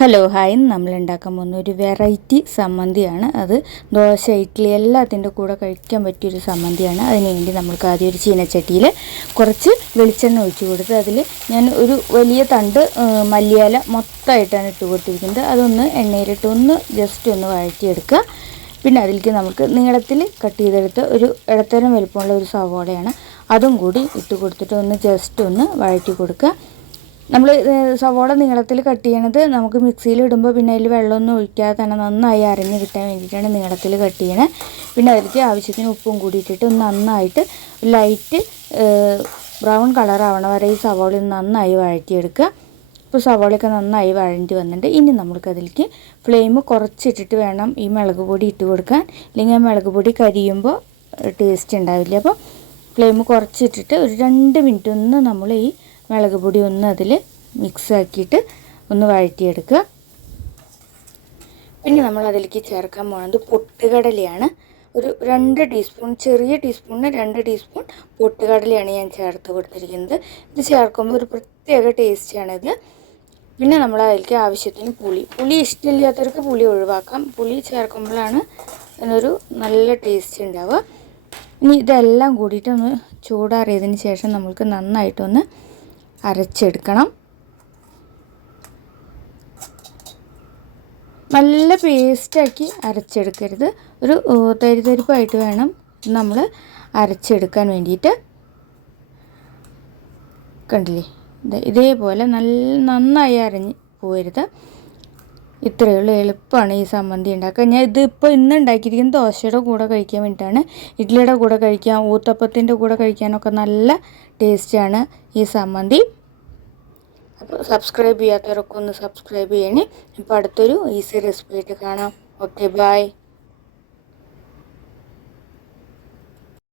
Hello hi. നമ്മൾ ഉണ്ടാക്കാൻ പോകുന്ന ഒരു വെറൈറ്റി സമ്മന്തിയാണ് അത്. ദോശ ഇഡ്ഡലി എല്ലാത്തിന്റെ കൂടെ കഴിക്കാൻ പറ്റിയൊരു സമ്മന്തിയാണ്. അതിന് വേണ്ടി നമ്മൾക്ക് ആദ്യം ഒരു ചീനച്ചട്ടിയിൽ കുറച്ച് വെളിച്ചെണ്ണ ഒഴിച്ചു കൊടുത്ത് അതിൽ ഞാൻ ഒരു വലിയ തണ്ട് മല്ലിയാല മല്ലിയില മൊത്തമായിട്ടാണ് ഇട്ട് കൊടുത്തിരിക്കുന്നത്. അതൊന്ന് എണ്ണയിലിട്ട് ഒന്ന് ജസ്റ്റ് ഒന്ന് വഴറ്റിയെടുക്കുക. പിന്നെ അതിലേക്ക് നമുക്ക് നീളത്തിൽ കട്ട് ചെയ്തെടുത്ത ഒരു ഇടത്തരം വലുപ്പമുള്ള ഒരു സവോളയാണ്. അതും കൂടി ഇട്ട് കൊടുത്തിട്ട് ഒന്ന് ജസ്റ്റ് ഒന്ന് വഴറ്റി കൊടുക്കുക. നമ്മൾ സവോള നീളത്തിൽ കട്ട് ചെയ്യണത് നമുക്ക് മിക്സിയിൽ ഇടുമ്പോൾ പിന്നെ അതിൽ വെള്ളമൊന്നും ഒഴിക്കാതെ തന്നെ നന്നായി അരഞ്ഞ് കിട്ടാൻ വേണ്ടിയിട്ടാണ് നീളത്തിൽ കട്ട് ചെയ്യണത് പിന്നെ അതിലേക്ക് ആവശ്യത്തിന് ഉപ്പും കൂടിയിട്ടിട്ട് നന്നായിട്ട് ലൈറ്റ് ബ്രൗൺ കളർ ആവണ വരെ ഈ സവോള നന്നായി വഴറ്റിയെടുക്കുക. ഇപ്പോൾ സവോളയൊക്കെ നന്നായി വഴണ്ടി വന്നിട്ടുണ്ട്. ഇനി നമ്മൾക്കതിലേക്ക് ഫ്ലെയിം കുറച്ചിട്ടിട്ട് വേണം ഈ മുളക് പൊടി ഇട്ട് കൊടുക്കാൻ. ഇല്ലെങ്കിൽ ആ മുളക് പൊടി കരിയുമ്പോൾ ടേസ്റ്റ് ഉണ്ടാവില്ല. അപ്പോൾ ഫ്ലെയിം കുറച്ചിട്ടിട്ട് ഒരു രണ്ട് മിനിറ്റ് ഒന്ന് നമ്മൾ ഈ മുളക് പൊടി ഒന്ന് അതിൽ മിക്സാക്കിയിട്ട് ഒന്ന് വഴറ്റിയെടുക്കുക. പിന്നെ നമ്മൾ അതിലേക്ക് ചേർക്കാൻ പോകുന്നത് പൊട്ടുകടലയാണ്. ഒരു രണ്ട് ടീസ്പൂൺ ചെറിയ ടീസ്പൂണിന് രണ്ട് ടീസ്പൂൺ പൊട്ടുകടലയാണ് ഞാൻ ചേർത്ത് കൊടുത്തിരിക്കുന്നത്. ഇത് ചേർക്കുമ്പോൾ ഒരു പ്രത്യേക ടേസ്റ്റാണിത് പിന്നെ നമ്മൾ അതിലേക്ക് ആവശ്യത്തിന് പുളി പുളി ഇഷ്ടമില്ലാത്തവർക്ക് പുളി ഒഴിവാക്കാം. പുളി ചേർക്കുമ്പോഴാണ് അതിനൊരു നല്ല ടേസ്റ്റ് ഉണ്ടാവുക. ഇനി ഇതെല്ലാം കൂടിയിട്ട് ഒന്ന് ചൂടാറിയതിന് ശേഷം നമുക്ക് നന്നായിട്ടൊന്ന് അരച്ചെടുക്കണം. നല്ല പേസ്റ്റാക്കി അരച്ചെടുക്കരുത്. ഒരു തരി തരിതരിപ്പായിട്ട് വേണം നമ്മൾ അരച്ചെടുക്കാൻ വേണ്ടിയിട്ട്. കണ്ടില്ലേ? ഇതേപോലെ നല്ല നന്നായി അരഞ്ഞ് പോരുത്. ഇത്രയേ ഉള്ളൂ. എളുപ്പമാണ് ഈ സമ്മന്തി ഉണ്ടാക്കുക ഞാൻ ഇത് ഇപ്പോൾ ഇന്ന് ഉണ്ടാക്കിയിരിക്കുന്നത് ദോശയുടെ കൂടെ കഴിക്കാൻ വേണ്ടിയിട്ടാണ്. ഇഡ്ഡലിയുടെ കൂടെ കഴിക്കാം ഊത്തപ്പത്തിന്റെ കൂടെ കഴിക്കാനൊക്കെ നല്ല ടേസ്റ്റാണ് ഈ സമ്മന്തി അപ്പോൾ സബ്സ്ക്രൈബ് ചെയ്യാത്തവരൊക്കെ ഒന്ന് സബ്സ്ക്രൈബ് ചെയ്യണേ. ഇപ്പോൾ അടുത്തൊരു ഈസി റെസിപ്പി ആയിട്ട് കാണാം. Okay bye